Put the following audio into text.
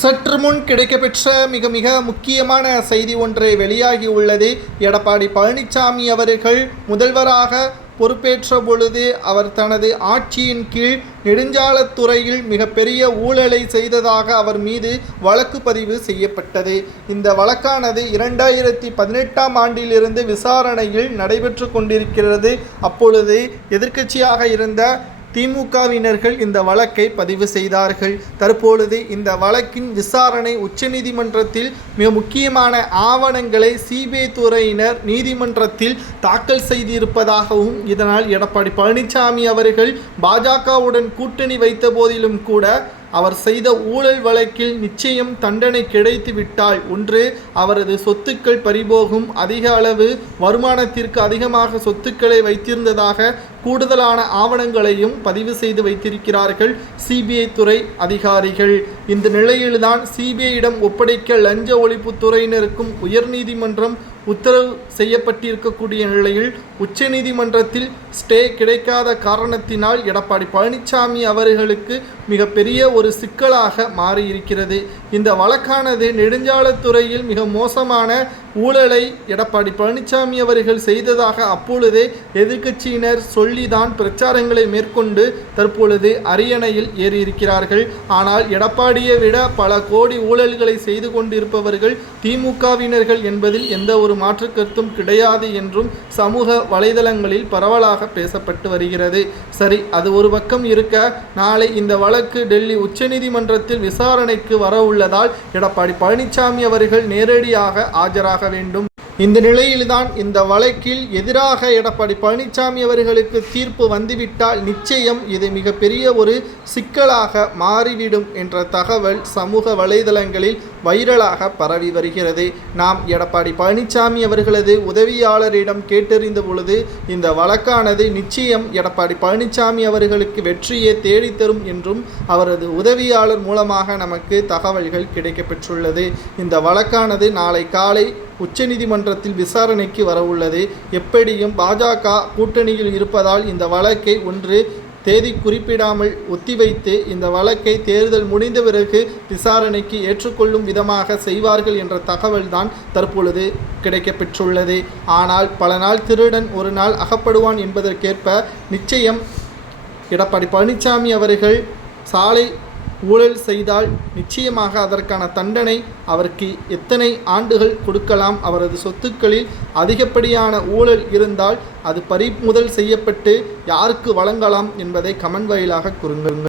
சற்று முன் கிடைக்கப்பெற்ற மிக மிக முக்கியமான செய்தி ஒன்று வெளியாகி உள்ளது. எடப்பாடி பழனிசாமி அவர்கள் முதல்வராக பொறுப்பேற்ற பொழுது அவர் தனது ஆட்சியின் கீழ் நெடுஞ்சாலத்துறையில் மிகப்பெரிய ஊழலை செய்ததாக அவர் மீது வழக்கு பதிவு செய்யப்பட்டது. இந்த வழக்கானது இரண்டாயிரத்தி பதினெட்டாம் ஆண்டிலிருந்து விசாரணையில் நடைபெற்று கொண்டிருக்கிறது. அப்பொழுது எதிர்க்கட்சியாக இருந்த திமுகவினர்கள் இந்த வழக்கை பதிவு செய்தார்கள். தற்பொழுது இந்த வழக்கின் விசாரணை உச்சநீதிமன்றத்தில் மிக முக்கியமான ஆவணங்களை சிபிஐ துறையினர் நீதிமன்றத்தில் தாக்கல் செய்திருப்பதாகவும் இதனால் எடப்பாடி பழனிசாமி அவர்கள் பாஜகவுடன் கூட்டணி வைத்த போதிலும் கூட அவர் செய்த ஊழல் வழக்கில் நிச்சயம் தண்டனை கிடைத்து விட்டால் ஒன்று அவரது சொத்துக்கள் பறிபோகும். அதிக அளவு வருமானத்திற்கு அதிகமாக சொத்துக்களை வைத்திருந்ததாக கூடுதலான ஆவணங்களையும் பதிவு செய்து வைத்திருக்கிறார்கள் சிபிஐ துறை அதிகாரிகள். இந்த நிலையில்தான் சிபிஐயிடம் ஒப்படைக்க லஞ்ச ஒழிப்புத்துறையினருக்கும் உயர்நீதிமன்றம் உத்தரவு செய்யப்பட்டிருக்கக்கூடிய நிலையில் உச்சநீதிமன்றத்தில் ஸ்டே கிடைக்காத காரணத்தினால் எடப்பாடி பழனிசாமி அவர்களுக்கு மிகப்பெரிய ஒரு சிக்கலாக மாறியிருக்கிறது. இந்த வழக்கானது நெடுஞ்சாலத்துறையில் மிக மோசமான ஊழலை எடப்பாடி பழனிசாமி அவர்கள் செய்ததாக அப்பொழுதே எதிர்க்கட்சியினர் சொல்லிதான் பிரச்சாரங்களை மேற்கொண்டு தற்பொழுது அரியணையில் ஏறியிருக்கிறார்கள். ஆனால் எடப்பாடியை விட பல கோடி ஊழல்களை செய்து கொண்டிருப்பவர்கள் திமுகவினர்கள் என்பதில் எந்த ஒரு மாற்று கருத்தும் கிடையாது என்றும் சமூக வலைதளங்களில் பரவலாக பேசப்பட்டு வருகிறது. சரி அது ஒரு பக்கம் இருக்க நாளை இந்த வழக்கு டெல்லி உச்சநீதிமன்றத்தில் விசாரணைக்கு வர உள்ளதால் எடப்பாடி பழனிசாமி அவர்கள் நேரடியாக ஆஜராக வேண்டும். இந்த நிலையில்தான் இந்த வழக்கில் எதிராக எடப்பாடி பழனிசாமி அவர்களுக்கு தீர்ப்பு வந்துவிட்டால் நிச்சயம் இது மிகப்பெரிய ஒரு சிக்கலாக மாறிவிடும் என்ற தகவல் சமூக வலைதளங்களில் வைரலாக பரவி வருகிறது. நாம் எடப்பாடி பழனிசாமி அவர்களது உதவியாளரிடம் கேட்டறிந்த பொழுது இந்த வழக்கானது நிச்சயம் எடப்பாடி பழனிசாமி அவர்களுக்கு வெற்றியை தேடித்தரும் என்றும் அவரது உதவியாளர் மூலமாக நமக்கு தகவல்கள் கிடைக்கப்பெற்றுள்ளது. இந்த வழக்கானது நாளை காலை உச்சநீதிமன்றத்தில் விசாரணைக்கு வரவுள்ளது. எப்படியும் பாஜக கூட்டணியில் இருப்பதால் இந்த வழக்கை ஒன்று தேதி குறிப்பிடாமல் ஒத்திவைத்து இந்த வழக்கை தேர்தல் முடிந்த பிறகு விசாரணைக்கு ஏற்றுக்கொள்ளும் விதமாக செய்வார்கள் என்ற தகவல்தான் தற்பொழுது கிடைக்கப்பெற்றுள்ளது. ஆனால் பல நாள் திருடன் ஒரு நாள் அகப்படுவான் என்பதற்கேற்ப நிச்சயம் எடப்பாடி பழனிசாமி அவர்கள் சாலை ஊழல் செய்தால் நிச்சயமாக அதற்கான தண்டனை அவருக்கு எத்தனை ஆண்டுகள் கொடுக்கலாம்? அவரது சொத்துக்களில் அதிகப்படியான ஊழல் இருந்தால் அது பறிமுதல் செய்யப்பட்டு யாருக்கு வழங்கலாம் என்பதை கமெண்ட் வாயிலாக கூறுங்கள்.